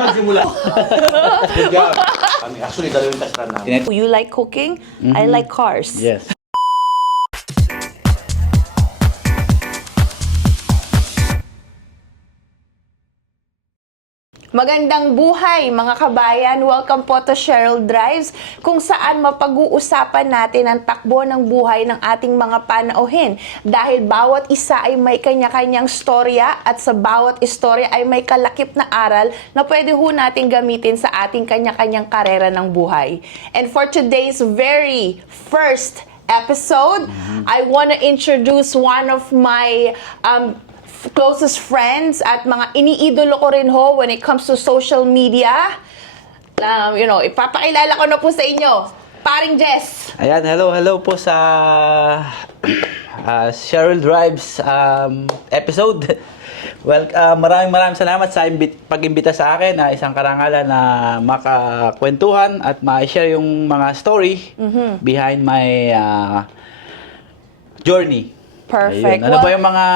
magsimula? Good job. Actually, dalawang test run namin. You like cooking? I like cars. Yes. Magandang buhay mga kabayan! Welcome po to Cheryl Drives, kung saan mapag-uusapan natin ang takbo ng buhay ng ating mga panauhin. Dahil bawat isa ay may kanya-kanyang storya at sa bawat istorya ay may kalakip na aral na pwede ho natin gamitin sa ating kanya-kanyang karera ng buhay. And for today's very first episode, I want to introduce one of my closest friends at mga iniidolo ko rin ho when it comes to social media. Ipapakilala ko na po sa inyo, Paring Jess. Ayan, hello po sa Cheryl Drives episode. Well, maraming salamat sa pag-imbita sa akin na isang karangalan na makakwentuhan at ma-share yung mga story behind my journey. Perfect. Ayun. Ano ba yung mga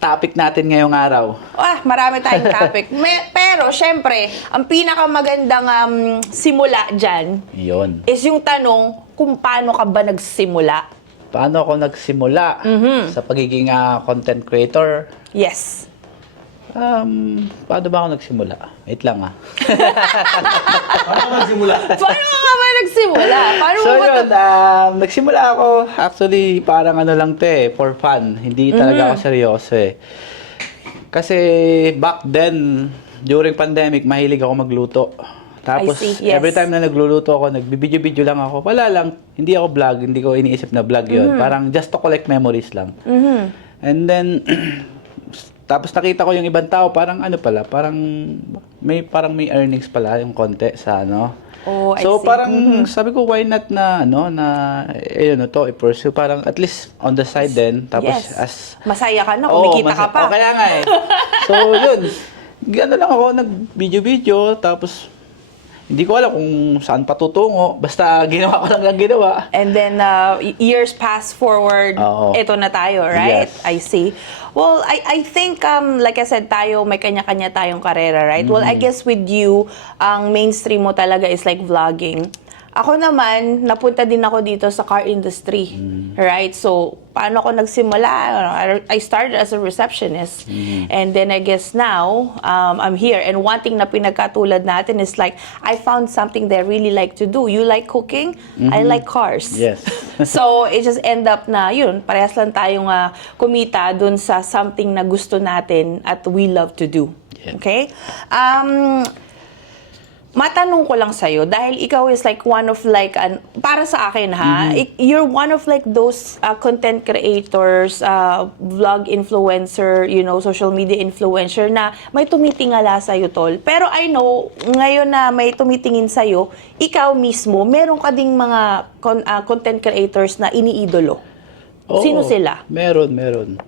topic natin ngayong araw? Marami tayong topic. Pero, syempre, ang pinakamagandang simula dyan Yun. is yung tanong kung paano ka ba nagsimula? Paano ako nagsimula sa pagiging content creator? Yes. Paano ba ako nagsimula? Wait lang Paano magsimula? Paano ka ba nagsimula? Paano So mo ba yun, nagsimula ako, actually parang ano lang for fun. Hindi talaga ako seryoso eh. Kasi back then, during pandemic, mahilig ako magluto. Tapos I see, yes. every time na nagluluto ako, nagbibideo-video lang ako. Wala lang, hindi ako vlog, hindi ko iniisip na vlog yun. Parang just to collect memories lang. And then, tapos nakita ko yung ibang tao, parang parang may earnings pala yung konti sa ano. Oh, I So see. parang sabi ko why not na i-pursue parang at least on the side din tapos Yes. Masaya ka na, kumikita ka pa. Kaya nga eh. So yun, gano'n lang ako nag-video tapos hindi ko alam kung saan patutungo. Basta ginawa ko lang ng ginawa. And then, years pass forward, Oo. ito na tayo, right? Yes. I see. Well, I think, like I said, may kanya-kanya tayong karera, right? Well, I guess with you, ang mainstream mo talaga is like vlogging. Ako naman, napunta din ako dito sa car industry, right? So, paano ako nagsimula? I started as a receptionist. And then I guess now, I'm here. And one thing na pinagkatulad natin is like, I found something that I really like to do. You like cooking? I like cars. Yes. So, it just end up na, yun, parehas lang tayong kumita dun sa something na gusto natin at we love to do. Yeah. Okay? Matanong ko lang sa'yo, dahil ikaw is like one of like, para sa akin you're one of like those content creators, vlog influencer, social media influencer na may tumitingala sa'yo, tol. Pero I know, ngayon na may tumitingin sa'yo, ikaw mismo, meron ka ding mga content creators na iniidolo. Oo, Sino sila? Meron.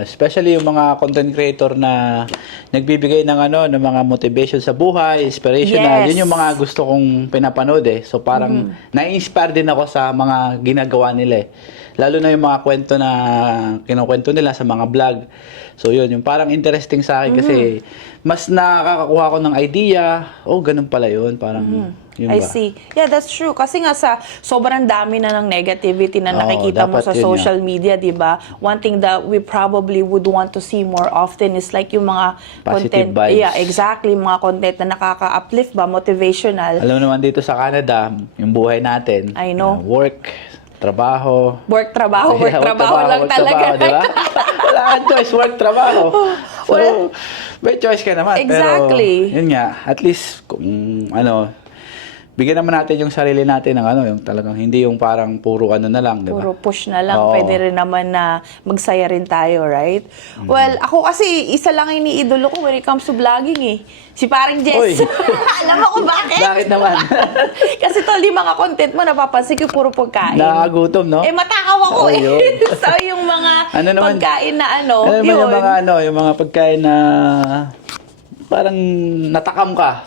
Especially yung mga content creator na nagbibigay ng ng mga motivation sa buhay, inspirational. Yes. Yun yung mga gusto kong pinapanood eh. So parang na-inspire din ako sa mga ginagawa nila eh. Lalo na yung mga kwento na kinukwento nila sa mga vlog. So yun, yung parang interesting sa akin kasi mas nakakakuha ko ng idea. Oh, ganun pala yun. Parang yun I ba? see. Yeah, that's true. Kasi nga sa sobrang dami na ng negativity na Oo, nakikita mo dapat sa yun social media, di ba? One thing that we probably would want to see more often is like yung mga Positive content. vibes. Yeah, exactly. Mga content na nakaka-uplift ba, motivational. Alam naman dito sa Canada, yung buhay natin. I know. Work, trabaho. Work, trabaho lang talaga. Diba? Wala kang choice, work, trabaho. So, may choice ka naman. Exactly. Pero, yun nga, at least, kung bigyan naman natin yung sarili natin ng yung talagang hindi yung parang puro na lang, diba? Puro push na lang. Oo. Pwede rin naman na magsaya rin tayo, right? Well, ako kasi isa lang ang iniidolo ko when it comes to vlogging eh. Si Paring Jess. Uy. Alam mo kung bakit? Bakit naman? Kasi tol, di mga content mo, napapansin ko puro pagkain. Nakakagutom, no? Matakaw ako Oh, eh. yun. So, yung mga Ano naman? pagkain na Alam mo yun. yung mga pagkain na parang natakam ka.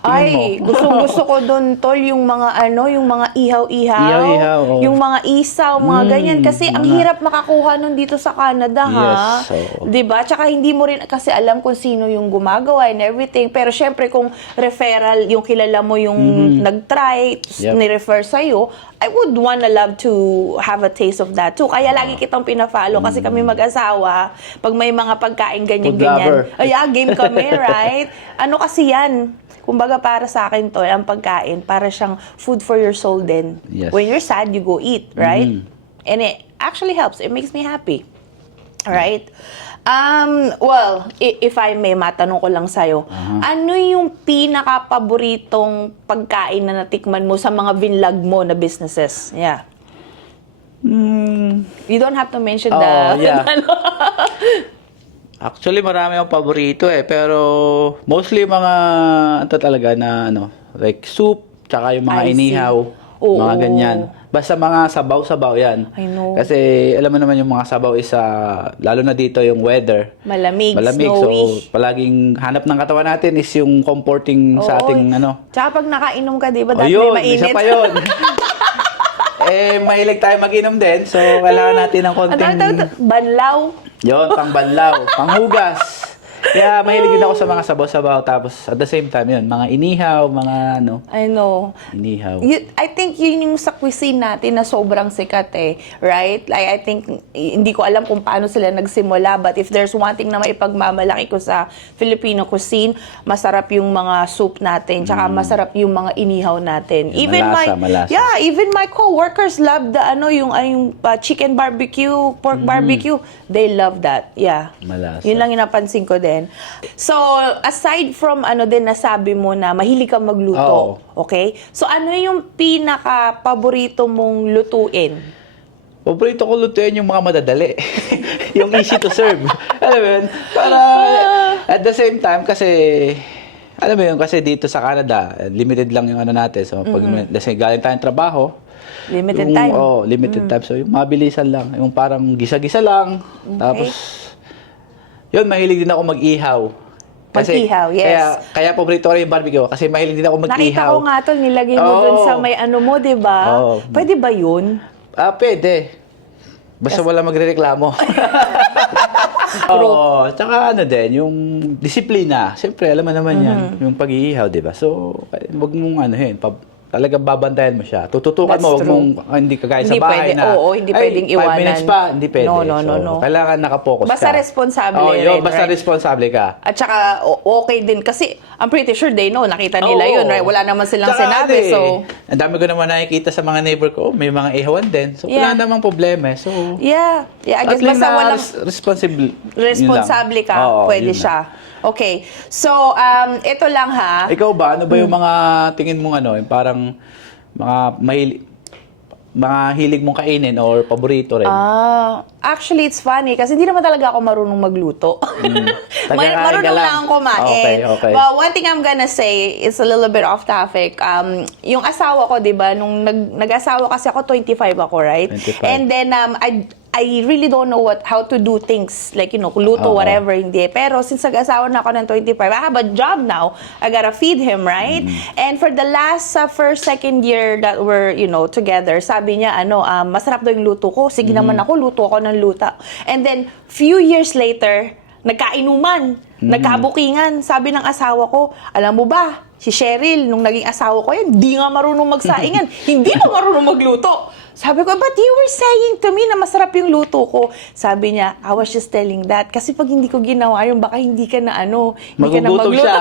Ay, gusto ko doon, tol, yung mga yung mga ihaw-ihaw, Ihaw-ihaw, oo. yung mga isaw, mga ganyan. Kasi ang hirap makakuha nun dito sa Canada, ha? Yes, oo. 'Di ba? Tsaka hindi mo rin kasi alam kung sino yung gumagawa and everything. Pero syempre kung referral, yung kilala mo yung nag-try, Yep. ni-refer sa'yo, I would love to have a taste of that too. Kaya lagi kitang pina-follow kasi kami mag-asawa, pag may mga pagkain Food ganyan-ganyan. lover. Ay, game kami, right? Ano kasi yan? Kumbaga para sa akin to, ang pagkain, para siyang food for your soul din. Yes. When you're sad, you go eat, right? And it actually helps. It makes me happy. Alright? Well, if I may, matanong ko lang sa'yo, ano yung pinaka-paboritong pagkain na natikman mo sa mga vinlog mo na businesses? Yeah. You don't have to mention the... yeah. Actually, marami akong paborito pero mostly mga ito talaga na like soup, tsaka yung mga I see. inihaw, Oo. mga ganyan. Basta mga sabaw-sabaw yan. I know. Kasi alam mo naman yung mga sabaw is lalo na dito yung weather. Malamig, Malamig, snowy. so palaging hanap ng katawan natin is yung comforting sa Oo. ating Tsaka pag nakainom ka, di ba, dahil Ayun, may mainit. isa pa yun. Mahilig tayo mag-inom din, so kailangan natin ng konting... Banlaw. Yon, pangbanlaw, panghugas. Kaya mahilig din ako sa mga sabaw-sabaw, tapos at the same time yun, mga inihaw, mga I know. inihaw. I think yun yung sa cuisine natin na sobrang sikat right? I think, hindi ko alam kung paano sila nagsimula, but if there's one thing na maipagmamalaki ko sa Filipino cuisine, masarap yung mga soup natin, tsaka masarap yung mga inihaw natin. Yung Even malasa. even my co-workers love the yung chicken barbecue, pork barbecue. They love that. Yeah. Malasa. Yun lang yung napansin ko din. So, aside from din nasabi mo na mahilig kang magluto, okay? So, ano yung pinaka-paborito mong lutuin? Paborito ko lutuin yung mga madadali. Yung easy to serve. Alam mo yun? Para at the same time, kasi alam mo yun, kasi dito sa Canada, limited lang yung natin. So, pag galing tayong trabaho, Limited time. Limited time. So, yung mabilisan lang. Yung parang gisa-gisa lang. Okay. Tapos, yun, mahilig din ako mag-ihaw. Mag-ihaw, yes. Kaya paborito ko rin yung barbecue. Kasi mahilig din ako Nakita mag-ihaw. ko nga tol, nilagay mo dun sa may mo, di ba? Oo. Pwede ba yun? Pwede. Basta wala magrereklamo. Oo. Tsaka din, yung disiplina. Siyempre, alam mo naman yan. Yung pag-iihaw, di ba? So, wag mong talagang babantayan mo siya. Tututukan That's mo, wag true. mong hindi kagaya Hindi sa bahay pwede. na, Oo, hindi pwedeng 5 iwanan. minutes pa, hindi pwede. No. Kailangan nakapokus Basta ka. responsable yun, rin, basta right? responsable ka. At saka, okay din. Kasi, I'm pretty sure they know. Nakita nila Oo. yun, right? Wala naman silang Tsaka sinabi. So, ang dami ko naman nakikita sa mga neighbor ko, may mga ihawan din. So, Yeah. wala namang problema. So, yeah. I guess at least basta na walang... responsible. Responsable ka, Oo, pwede yun siya. Okay. So, ito lang ha. Ikaw ba, ano ba yung mga tingin mong yung parang mga hilig mong kainin or paborito rin? Actually, it's funny kasi hindi naman talaga ako marunong magluto. Tagakain ka Marunong lang. lang akong kumain. Okay. But one thing I'm gonna say is a little bit off topic. Yung asawa ko, di ba, nung nag-asawa kasi ako, 25 ako, right? 25. And then, I really don't know how to do things like, luto, whatever, hindi. Pero since nag-asawa na ako ng 25, I have a job now. I gotta feed him, right? And for the last, first, second year that we're, together, sabi niya, masarap daw yung luto ko. Sige naman ako, luto ako ng luta. And then, few years later, nagkainuman, nagkabukingan. Sabi ng asawa ko, alam mo ba, si Cheryl, nung naging asawa ko yan, di nga marunong magsaingan. Hindi pa marunong magluto. Sabi ko, but you were saying to me na masarap yung luto ko. Sabi niya, I was just telling that. Kasi pag hindi ko ginawa yun, baka hindi ka na hindi ka na Magugutom magluto. siya.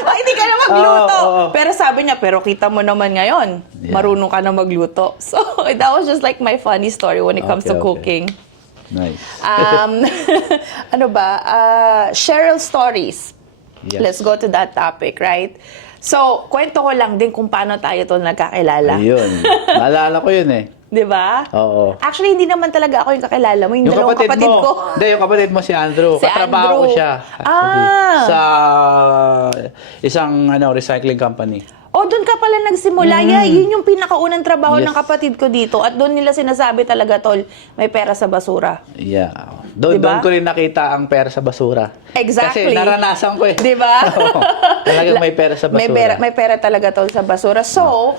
Hindi ka na magluto. Oo. Pero sabi niya, pero kita mo naman ngayon, marunong ka na magluto. So, that was just like my funny story when it comes to Okay. cooking. Nice. Cheryl stories. Yes. Let's go to that topic, right? So, kwento ko lang din kung paano tayo to nagkakilala. Ayun. Naalala ko yun Di ba? Oo. Actually, hindi naman talaga ako yung kakilala mo. Yung dalawang kapatid ko. Hindi, yung kapatid mo si Andrew. Si Katrabaho Andrew. siya. Sa isang recycling company. Doon ka pala nagsimula. Yeah, yun yung pinakaunang trabaho Yes. ng kapatid ko dito. At doon nila sinasabi talaga, tol, may pera sa basura. Yeah. Doon Diba? ko rin nakita ang pera sa basura. Exactly. Kasi naranasan ko eh. Di ba? Oo. Talagang may pera sa basura. May pera talaga tol sa basura. So,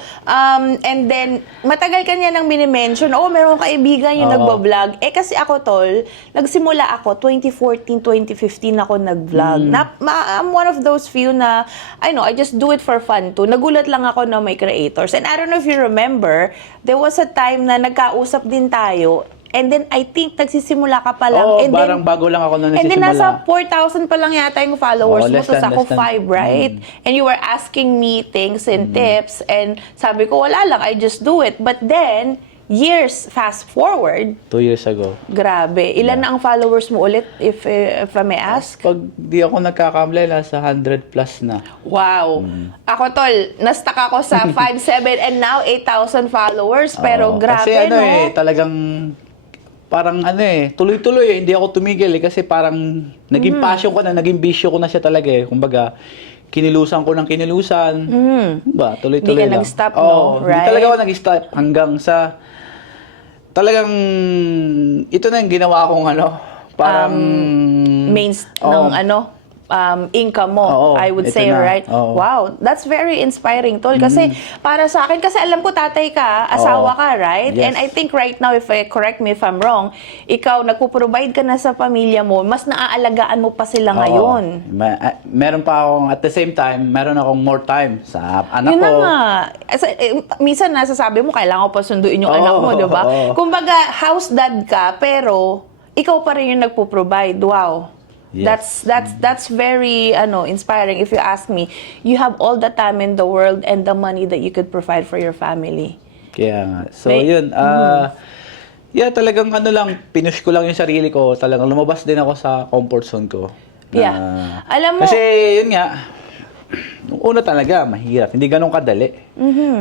and then, matagal ka niya nang minimension, meron akong kaibigan yung Oo. nagbablog. Kasi ako tol, nagsimula ako, 2014, 2015 ako nag-vlog. I'm one of those few na, I just do it for fun too. Nagulat lang ako na may creators. And I don't know if you remember, there was a time na nagkausap din tayo. And then, I think, nagsisimula ka pa lang. Oo, and parang bago lang ako na And then, nagsisimula. nasa 4,000 pa lang yata yung followers Oo, mo. less Tapos than, ako less than. 5, right? And you were asking me things and tips. And sabi ko, wala lang, I just do it. But then, years fast forward, 2 years ago. grabe. Ilan na ang followers mo ulit, if I may ask? Pag di ako nagkakamali, nasa 100 plus na. Wow. Ako, tol, na-stuck ako sa 5,700 and now 8,000 followers. Pero Oo. grabe, kasi no? talagang parang tuloy-tuloy hindi ako tumigil kasi parang naging passion ko na, naging bisyo ko na siya talaga Kumbaga, kinilusan ko ng kinilusan. Ba, tuloy-tuloy Hindi ka lang. nag-stop, Oo, no? Hindi Right? talaga ako nag-stop hanggang sa talagang ito na yung ginawa kong parang Mains Oo. ng income mo, Oo, I would ito say, na. right? Oo. Wow, that's very inspiring, tol. Kasi para sa akin, kasi alam ko tatay ka, asawa ka, right? Yes. And I think right now, correct me if I'm wrong, ikaw, nagpo-provide ka na sa pamilya mo, mas naaalagaan mo pa sila ngayon. Meron pa akong, at the same time, meron akong more time sa anak Yun ko. na nga. Minsan nasasabi mo, kailangan ko pa sunduin yung Oo, anak mo, di ba? oo. Kumbaga, house dad ka, pero ikaw pa rin yung nagpo-provide. Wow. Yes. That's very inspiring if you ask me. You have all the time in the world and the money that you could provide for your family. Kaya nga. So, May- yun. Talagang lang, pinush ko lang yung sarili ko. Talagang lumabas din ako sa comfort zone ko. Yeah. Alam mo- Kasi, yun nga, nung una talaga, mahirap. Hindi ganun kadali.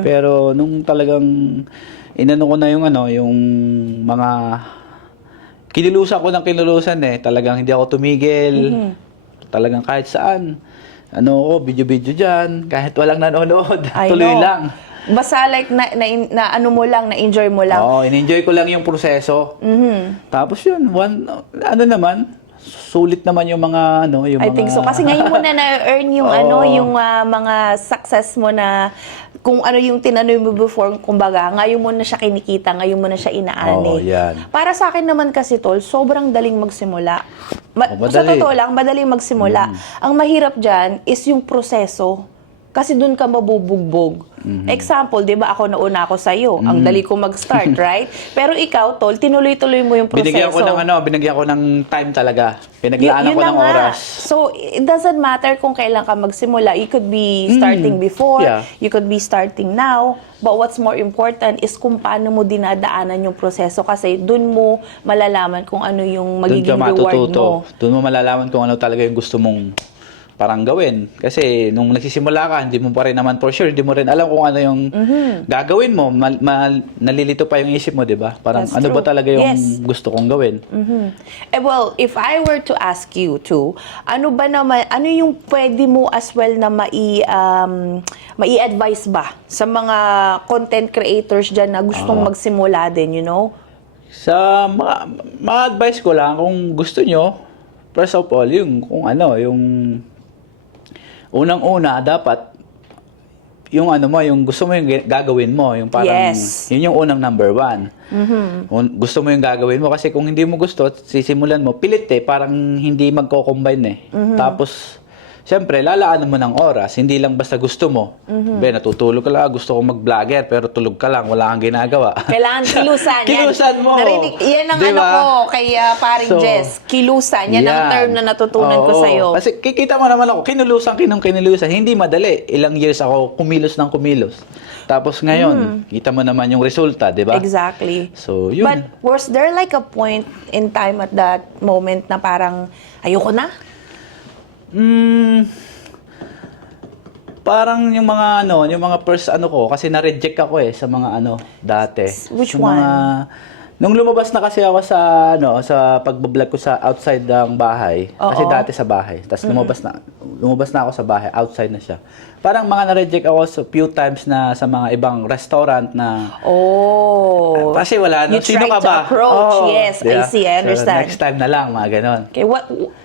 Pero, nung talagang, inano ko na yung mga, kinilusan ko ng kinilusan Talagang hindi ako tumigil. Talagang kahit saan. Video-video dyan. Kahit walang nanonood. I Tuloy know. lang. Basta like na ano mo lang, na-enjoy mo lang. Oo, in-enjoy ko lang yung proseso. Tapos yun, sulit naman yung mga yung I mga think so. Kasi ngayon mo na na-earn yung Oo. yung mga success mo na kung ano yung tinanoy mo before, kumbaga, ngayon mo na siya kinikita, ngayon mo na siya inaani. Oo, yan. Para sa akin naman kasi, tol, sobrang daling magsimula. Sa madali. totoo lang, madaling magsimula. Ang mahirap dyan is yung proseso. Kasi doon ka mabubugbog. Example, di ba ako nauna ako sa'yo. Ang dali ko mag-start, right? Pero ikaw, tol, tinuloy-tuloy mo yung proseso. binigyan ko ng time talaga. Pinaglaanan Yun ko na ng nga. oras. So, it doesn't matter kung kailan ka magsimula. You could be starting before, Yeah. you could be starting now, but what's more important is kung paano mo dinadaanan yung proseso kasi dun mo malalaman kung ano yung Doon ka magiging reward mo. matututo. Doon mo malalaman kung ano talaga yung gusto mong parang gawin. Kasi nung nagsisimula ka, hindi mo pa rin naman for sure, hindi mo rin alam kung ano yung gagawin mo. Nalilito pa yung isip mo, di ba? Parang That's ano ba true. talaga yung Yes. gusto kong gawin? Well, if I were to ask you too, ano yung pwede mo as well na mai-advise ba sa mga content creators dyan na gustong magsimula din, Sa mga advice ko lang, kung gusto nyo, first of all, yung unang-una, dapat, yung gusto mo yung gagawin mo, yung parang, Yes. yun yung unang number 1. Gusto mo yung gagawin mo, kasi kung hindi mo gusto, sisimulan mo, pilit parang hindi magko-combine Tapos, siyempre, lalaanan mo ng oras, hindi lang basta gusto mo. Natutulog ka lang, gusto kong mag-vlogger, pero tulog ka lang, wala kang ginagawa. Kailangan kilusan. Kilusan mo. Narinig, yan ang Diba? ko kay paring So, Jess. Kilusan. Yan ang term na natutunan ko Oo. sa'yo. Kasi kikita mo naman ako, kinilusan. Hindi madali. Ilang years ako kumilos ng kumilos. Tapos ngayon, kita mo naman yung resulta, di ba? Exactly. So, yun. But was there like a point in time at that moment na parang, ayoko na? Parang yung mga first ko, kasi na-reject ako sa mga dati. Which Sa mga, Nung lumabas na kasi ako sa sa pagbablog ko sa outside ng bahay, kasi Oo. dati sa bahay. Tapos lumabas na ako sa bahay, outside na siya. Parang mga na-reject ako so few times na sa mga ibang restaurant na Oh. kasi wala You sino tried ka to ba? approach. Oo, Yes, I diba? see, I understand. So, next time na lang, mga ganon. Okay,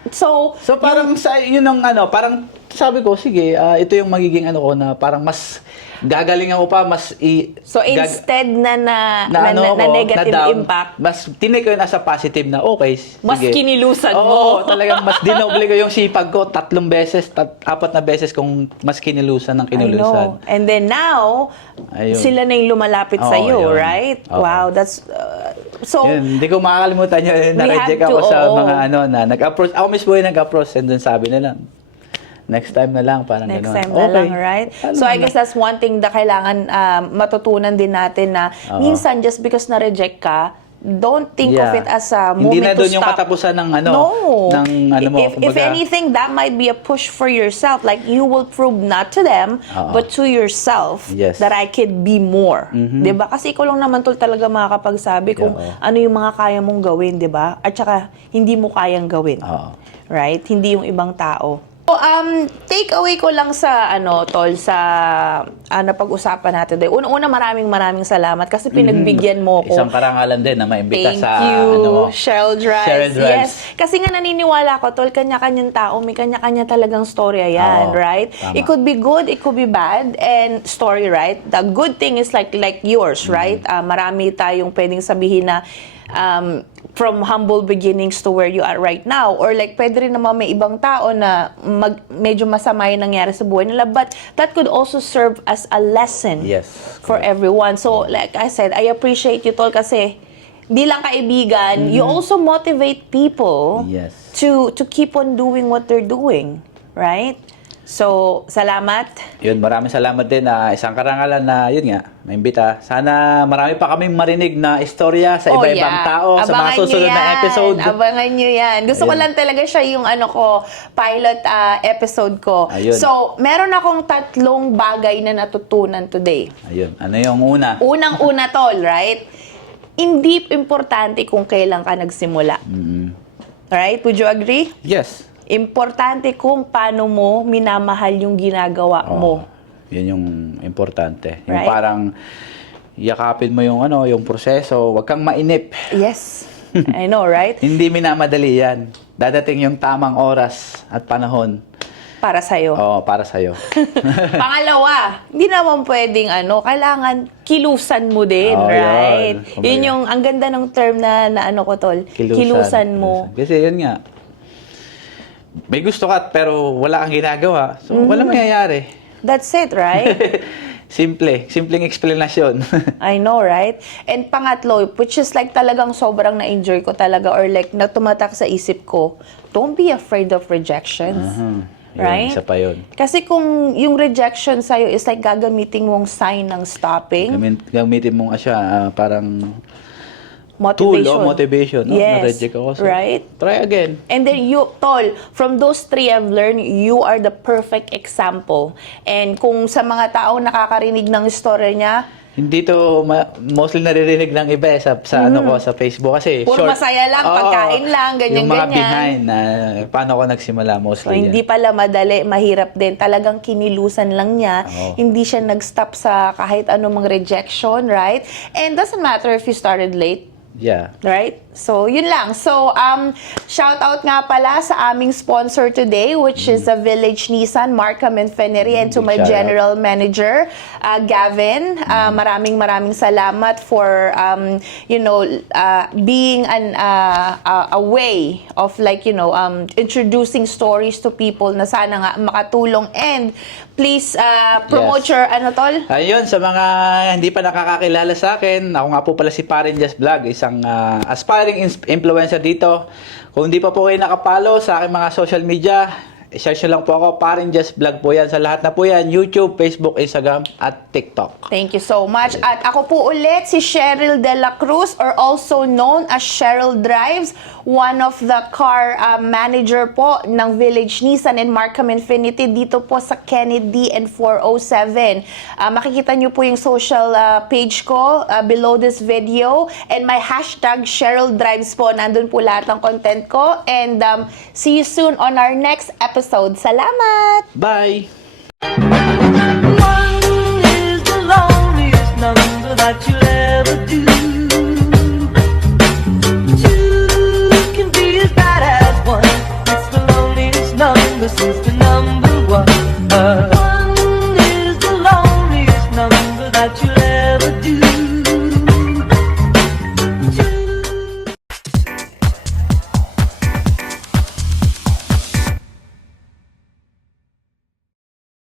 so Parang sa yun ang parang sabi ko, sige, ito yung magiging ko na parang mas gagaling ako pa, mas so instead na negative down, impact, mas tinake ko yun as a positive na okay, mas sige. kinilusan mo. Oo, talagang mas dinoble ko yung sipag ko 3 beses, 4 na beses kung mas kinilusan ng I know. kinilusan. And then now, Ayun. sila na yung lumalapit Oo, sa iyo, yun. right? Oo. Wow, that's so Yun, hindi ko makakalimutan yun. We Na-reject have to, ako sa oo. mga na nag-approach. Ako mismo yung nag-approach and then sabi nila, next time na lang, parang next gano'n. time na lang, right? Ano So I naman? guess that's one thing na kailangan matutunan din natin na Oo. minsan just because na-reject ka, don't think of Yeah. it as a moment Hindi na to doon yung stop. katapusan ng No. ng mo. If kumbaga. anything, that might be a push for yourself. Like you will prove not to them, Oo. but to yourself Yes. that I could be more. 'Di ba? Kasi ikaw lang naman tol talaga makakapagsabi kung Oo. ano yung mga kaya mong gawin, 'di ba? At saka hindi mo kayang gawin. Oo. Right? Hindi yung ibang tao. So, take away ko lang sa tol sa pag-usapan natin today. Una maraming salamat kasi pinagbigyan mo ko. Isang karangalan din na maimbita Thank sa you, Cheryl Drives. Cheryl Drives. Yes. Kasi nga naniniwala ko, tol, kanya-kanyang tao, may kanya-kanya talagang storya yan, Oo, right? tama. It could be good, it could be bad, and story, right? The good thing is like yours, right? Marami tayong pwedeng sabihin na from humble beginnings to where you are right now, or like pwede rin naman may ibang tao na medyo masama yung nangyari sa buhay nila, but that could also serve as a lesson Yes. for everyone. So like I said, I appreciate you tol kasi di lang kaibigan, you also motivate people Yes. to keep on doing what they're doing, right? So, salamat. Yun, maraming salamat din na isang karangalan na yun nga, maimbita. Sana marami pa kaming marinig na istorya sa iba-ibang tao sa mga Abangan susunod nyo na yan. episode. Abangan nyo yan. Gusto ko Ayun. lang talaga siya yung pilot episode ko. Ayun. So, meron akong 3 bagay na natutunan today. Ayun, ano yung una? Unang-una tol, right? Hindi importante kung kailan ka nagsimula. Right? Would you agree? Yes. Importante kung paano mo minamahal yung ginagawa mo. Yun yung importante. Yung Right? parang yakapin mo yung yung proseso, wag kang mainip. Yes. I know, right? Hindi minamadali yan. Dadating yung tamang oras at panahon. Para sa'yo. Para sa'yo. Pangalawa, hindi naman pwedeng kailangan kilusan mo din, Oo, right? yun. Yun yung, ang ganda ng term na ko, tol. Kilusan mo. Kasi yun nga, may gusto ka pero wala kang ginagawa. So, wala mangyayari. That's it, right? Simpleng explanation. I know, right? And pangatlo, which is like talagang sobrang na-enjoy ko talaga or like na tumatak sa isip ko, don't be afraid of rejections. Yun, Right? isa pa yun. Kasi kung yung rejection sa'yo is like gagamitin mong sign ng stopping, Gamitin mo nga siya, parang motivation. motivation. No? Yes, Na-reject ako. So, right? Try again. And then you, tol, from those 3 I've learned, you are the perfect example. And kung sa mga tao nakakarinig ng story niya, Hindi to mostly naririnig ng iba sa ko sa Facebook kasi puro masaya lang, Oo, pagkain lang, yung mga ganyan-ganyan. behind na paano ako nagsimula so mostly. hindi pala madali, mahirap din. Talagang kinilusan lang niya. Oo. Hindi siya nag-stop sa kahit anumang rejection, right? And doesn't matter if you started late, Yeah. right? So, yun lang. So, shout out nga pala sa aming sponsor today, which is the Village Nissan, Markham and Fennery, and to Big my shout General Manager, Gavin. Maraming salamat for, being a way of introducing stories to people na sana nga makatulong. And please, promote Yes. your, tol? Ayun, sa mga hindi pa nakakakilala sa akin, ako nga po pala si Paren Just Vlog, isang aspiring influencer dito. Kung hindi pa po kayo nakapalo sa aking mga social media, search nyo lang po ako, Parin Just Vlog po yan. Sa lahat na po yan, YouTube, Facebook, Instagram, at TikTok. Thank you so much. At ako po ulit si Cheryl De La Cruz, or also known as Cheryl Drives, one of the car manager po ng Village Nissan and Markham Infinity dito po sa Kennedy and 407. Makikita nyo po yung social page ko below this video, and my hashtag Cheryl Drives po. Nandun po lahat ng content ko, and see you soon on our next episode. Salamat! Bye! One is the loneliest number that you'll